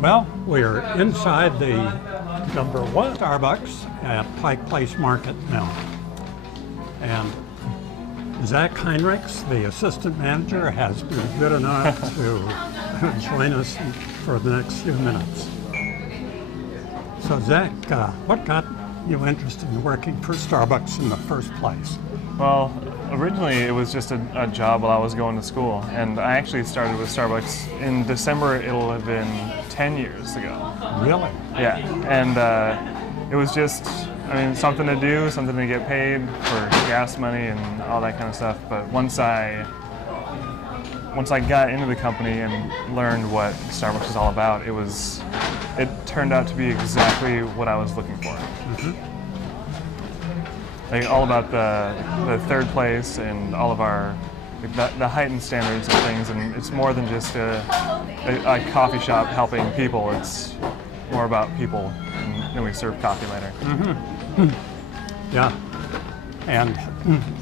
Well, we're inside the #1 Starbucks at Pike Place Market now. And Zach Heinrichs, the assistant manager, has been good enough to join us for the next few minutes. So Zach, what got you interested in working for Starbucks in the first place? Well, originally it was just a job while I was going to school, and I actually started with Starbucks in December. It'll have been 10 years ago. Really? Yeah, and it was just, something to do, something to get paid for gas money and all that kind of stuff. But once I got into the company and learned what Starbucks is all about, it turned out to be exactly what I was looking for. Mm-hmm. Like all about the third place and all of the heightened standards and things, and it's more than just a coffee shop helping people. It's more about people, and then we serve coffee later. Mm-hmm. Yeah, and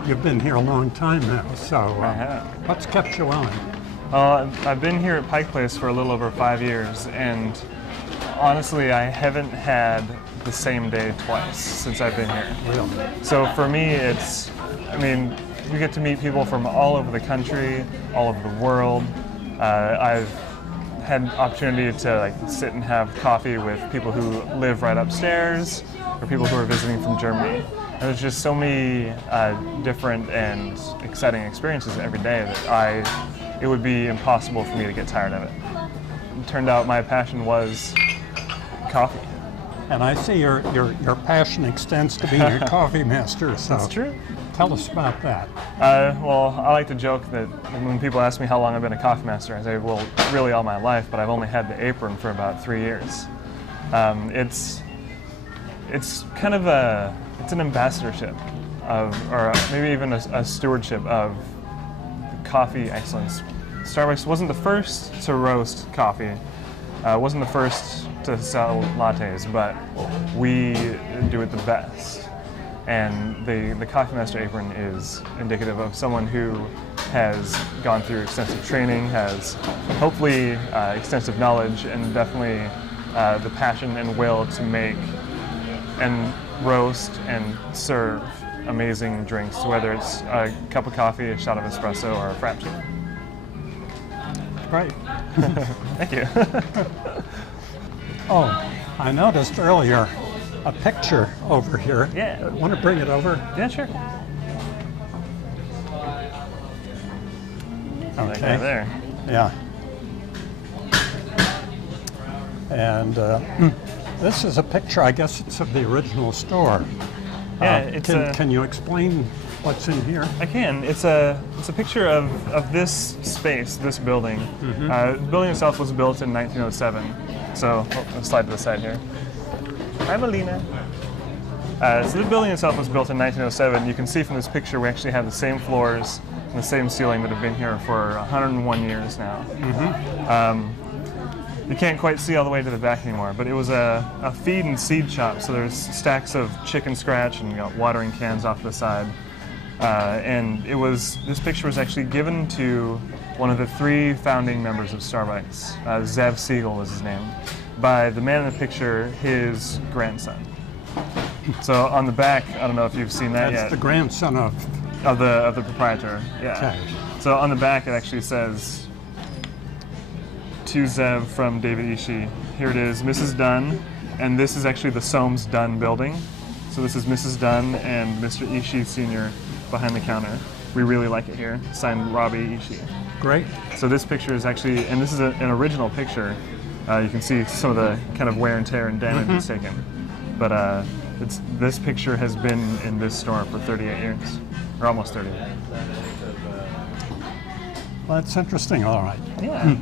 you've been here a long time now, so what's kept you on? Well, I've been here at Pike Place for a little over 5 years, and honestly, I haven't had the same day twice since I've been here. Really? So for me, you get to meet people from all over the country, all over the world. I've had opportunity to sit and have coffee with people who live right upstairs, or people who are visiting from Germany. And there's just so many different and exciting experiences every day that it would be impossible for me to get tired of it. It turned out my passion was coffee. And I see your passion extends to being a coffee master. So that's true. Tell us about that. Well, I like to joke that when people ask me how long I've been a coffee master, I say, well, really all my life, but I've only had the apron for about 3 years. It's kind of it's an ambassadorship or maybe even a stewardship of coffee excellence. Starbucks wasn't the first to roast coffee, wasn't the first to sell lattes, but we do it the best. And the Coffee Master apron is indicative of someone who has gone through extensive training, has hopefully extensive knowledge, and definitely the passion and will to make and roast and serve amazing drinks, whether it's a cup of coffee, a shot of espresso, or a frappuccino. Great. Thank you. Oh, I noticed earlier a picture over here. Yeah. Want to bring it over? Yeah, sure. Okay. Right there. Yeah. And this is a picture, I guess it's of the original store. Yeah, can you explain what's in here? I can. It's a picture of this space, this building. Mm-hmm. The building itself was built in 1907. So, let's slide to the side here. Hi, Melina. So the building itself was built in 1907. You can see from this picture we actually have the same floors and the same ceiling that have been here for 101 years now. Mm-hmm. You can't quite see all the way to the back anymore, but it was a feed and seed shop, so there's stacks of chicken scratch and watering cans off the side. And this picture was actually given to one of the 3 founding members of Starbucks. Zev Siegel was his name, by the man in the picture, his grandson. So on the back, I don't know if you've seen that yet. That's the grandson of the proprietor. Yeah. Okay. So on the back it actually says, "To Zev from David Ishii." Here it is, Mrs. Dunn, and this is actually the Soames Dunn building. So this is Mrs. Dunn and Mr. Ishii Sr. behind the counter. We really like it here. Signed Robbie Ishii. Great. So this picture is actually, and this is an original picture. You can see some of the kind of wear and tear and damage it's taken. But this picture has been in this store for 38 years, or almost 30. Well, that's interesting. All right. Yeah.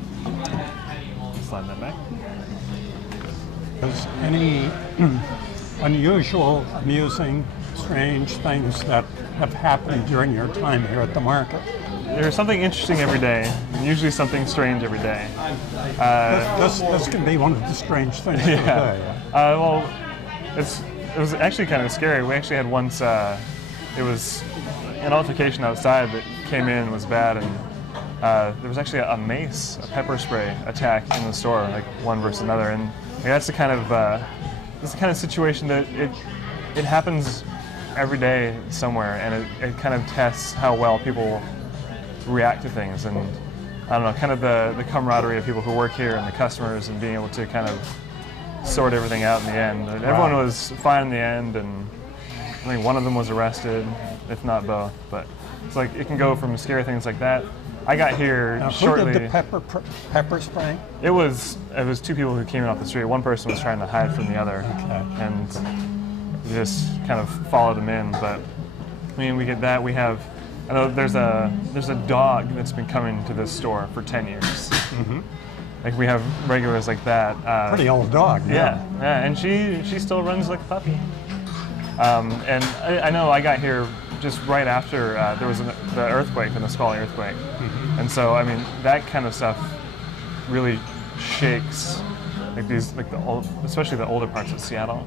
Slide that back. Is any unusual, amusing, strange things that have happened during your time here at the market? There's something interesting every day, and usually something strange every day. This can be one of the strange things of the day. Well, it was actually kind of scary. We actually had once, it was an altercation outside that came in and was bad, and there was actually a mace, a pepper spray attack in the store, like one versus another, and like, that's the kind of situation that it happens every day somewhere, and it kind of tests how well people react to things, and I don't know, kind of the camaraderie of people who work here and the customers, and being able to kind of sort everything out in the end. And everyone was fine in the end, and I think one of them was arrested, if not both. But it's like it can go from scary things like that. I got here Now, shortly. who did the pepper spray? It was two people who came in off the street. One person was trying to hide from the other, and we just kind of followed him in. But I mean, we get that. We have. I know there's a dog that's been coming to this store for 10 years. Mm-hmm. Like we have regulars like that. Pretty old dog. Yeah, and she still runs like a puppy. And I know I got here just right after there was the earthquake, the Nisqually earthquake, and so I mean that kind of stuff really shakes especially the older parts of Seattle.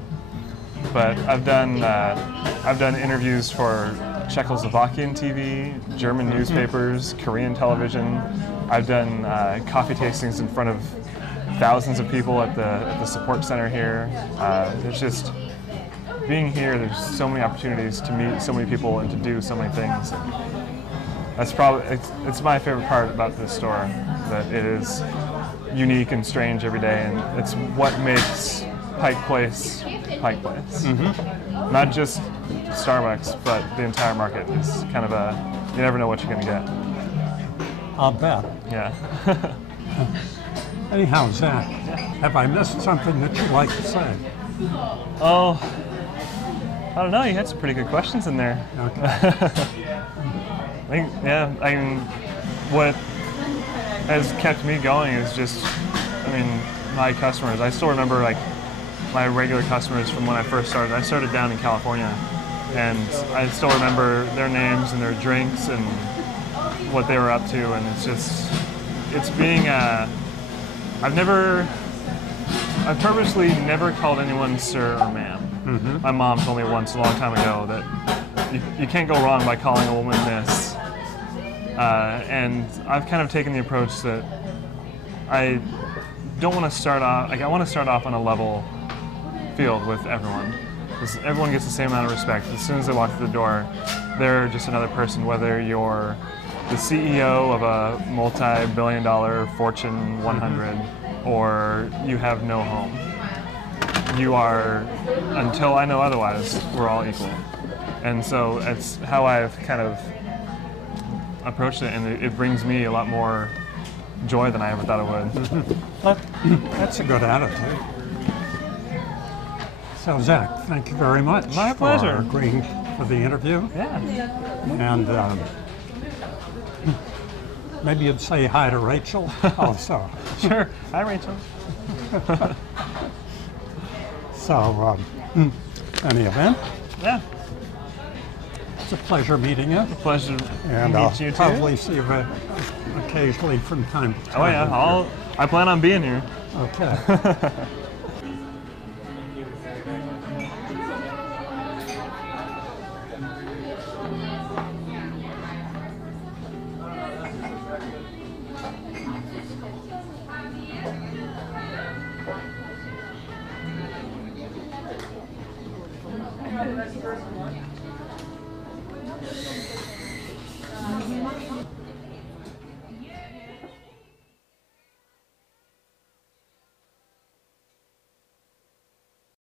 But I've done interviews for Czechoslovakian TV, German newspapers, Korean television. I've done coffee tastings in front of thousands of people at the support center here. There's just being here. There's so many opportunities to meet so many people and to do so many things. That's probably it's my favorite part about this store, that it is unique and strange every day, and it's what makes Pike Place Pike Place. Mm-hmm. Not just Starbucks, but the entire market is kind of you never know what you're going to get. I'll bet. Yeah. Anyhow, Zach, have I missed something that you'd like to say? Oh, I don't know. You had some pretty good questions in there. Okay. I mean, what has kept me going is just, my customers. I still remember my regular customers from when I first started. I started down in California, and I still remember their names and their drinks and what they were up to, and it's being I've purposely never called anyone sir or ma'am. Mm-hmm. My mom told me once a long time ago that you can't go wrong by calling a woman this, and I've kind of taken the approach that I don't want to start off, I want to start off on a level field with everyone. Because everyone gets the same amount of respect. As soon as they walk through the door, they're just another person, whether you're the CEO of a multi-billion-dollar Fortune 100 or you have no home. You are, until I know otherwise, we're all equal. And so it's how I've kind of approached it, and it brings me a lot more joy than I ever thought it would. That's a good attitude. So, Zach, thank you very much. My pleasure. For agreeing for the interview. Yeah. And maybe you'd say hi to Rachel also. Sure. Hi, Rachel. So, any event, Yeah. it's a pleasure meeting you. Pleasure And to I'll meet you too. probably see you occasionally from time to time. Oh yeah, I plan on being here. Okay.